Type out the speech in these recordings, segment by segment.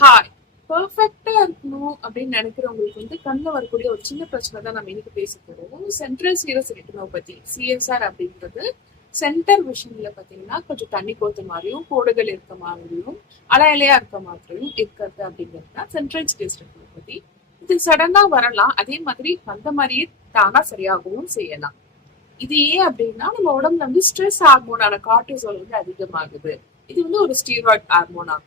Hi. பெர்ஃபெக்ட்டா இருக்கணும் அப்படின்னு நினைக்கிறவங்களுக்கு கண்ணுல வரக்கூடிய ஒரு சின்ன பிரச்சனை தான் நம்ம இன்னைக்கு பேச போறோம். சென்ட்ரல் சீரஸ் ரெட்டினோபதி சிஎஸ்ஆர் அப்படின்றது சென்டர் விஷன்ல பாத்தீங்கன்னா கொஞ்சம் தண்ணி கோத்த மாதிரியும் கோடுகள் இருக்க மாதிரியும் அலையலையா இருக்க மாதிரியும் இருக்கிறது அப்படிங்கிறது தான் சென்ட்ரல் சீரஸ் ரெட்டினோபதி. இது சடனா வரலாம், அதே மாதிரி வந்த மாதிரியே தானா சரியாகவும் செய்யலாம். இது ஏன் அப்படின்னா நம்ம உடம்புல ஸ்ட்ரெஸ் ஹார்மோனான கார்டிசோல் அதிகமாகுது. இது ஒரு ஸ்டீராய்ட் ஹார்மோனா.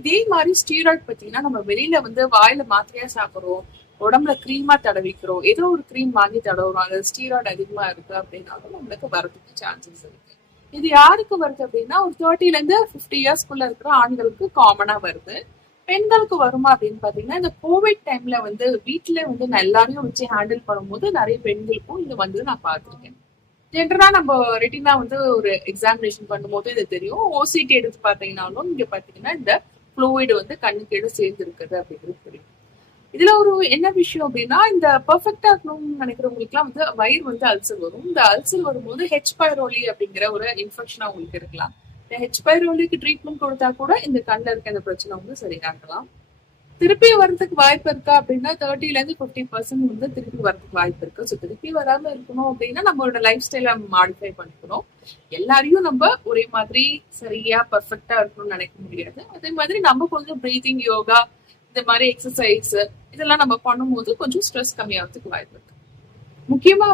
இதே மாதிரி ஸ்டீராய்ட் பாத்தீங்கன்னா நம்ம வெளியில வாயில மாத்திரையா சாப்பிடுறோம், உடம்புல கிரீமா தடவிக்கிறோம், ஏதோ ஒரு கிரீம் வாங்கி தடவுறோம், அது ஸ்டீராய்டு அதிகமா இருக்கு அப்படின்னாலும் நம்மளுக்கு வரதுக்கு சான்சஸ் இருக்கு. இது யாருக்கு வருது அப்படின்னா ஒரு 30ல இருந்து 50 இயர்ஸ்க்குள்ள இருக்கிற ஆண்களுக்கு காமனா வருது. பெண்களுக்கு வருமா அப்படின்னு பாத்தீங்கன்னா இந்த கோவிட் டைம்ல வீட்டுல நான் எல்லாரையும் வச்சு ஹேண்டில் பண்ணும்போது நிறைய பெண்களுக்கும் இது நான் பார்த்திருக்கேன். ஜென்ரலா நம்ம ரெட்டினா ஒரு எக்ஸாமினேஷன் பண்ணும்போது இது தெரியும். ஓசிடி எடுத்து பாத்தீங்கன்னாலும் இங்க பாத்தீங்கன்னா இந்த ஃப்ளூயிட் கண்ணுக்கு கீழே சேர்ந்து இருக்குது அப்படிங்கிறது தெரியும். இதுல ஒரு என்ன விஷயம் அப்படின்னா இந்த பெர்ஃபெக்டா இருக்கணும்னு நினைக்கிறவங்களுக்கு எல்லாம் வயிறு அல்சர் வரும். இந்த அல்சர் வரும்போது ஹெச் பைரோலி அப்படிங்கிற ஒரு இன்ஃபெக்ஷனா உங்களுக்கு இருக்கலாம். இந்த ஹெச் பைரோலிக்கு ட்ரீட்மெண்ட் கொடுத்தா கூட இந்த கண்ணில் இருக்க இந்த பிரச்சனை சரியாகலாம். திருப்பி வர்றதுக்கு வாய்ப்பு இருக்கா அப்படின்னா 30ல இருந்து 50% திருப்பி வர்றதுக்கு வாய்ப்பு இருக்கு. ஸோ திருப்பி வராம இருக்கணும் அப்படின்னா நம்மளோட லைஃப் ஸ்டைல மாடிஃபை பண்ணிக்கணும். எல்லாரையும் நம்ம ஒரே மாதிரி சரியா பர்ஃபெக்டா இருக்கணும்னு நினைக்க முடியாது. அதே மாதிரி நம்ம கொஞ்சம் பிரீதிங் யோகா இந்த மாதிரி எக்ஸசைஸ் இதெல்லாம் நம்ம பண்ணும்போது கொஞ்சம் ஸ்ட்ரெஸ் கம்மியாகிறதுக்கு வாய்ப்பு இருக்கு. முக்கியமா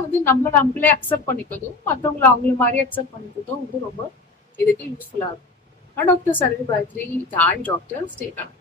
நம்மளே அக்செப்ட் பண்ணிக்கிறதும் மற்றவங்களை அவங்கள மாதிரி அக்செப்ட் பண்ணிக்கிறதும் ரொம்ப இதுக்கு யூஸ்ஃபுல்லா இருக்கும். டாக்டர் சரவி காயத்ரி, தாய் டாக்டர், ஸ்டே கனெக்ட்.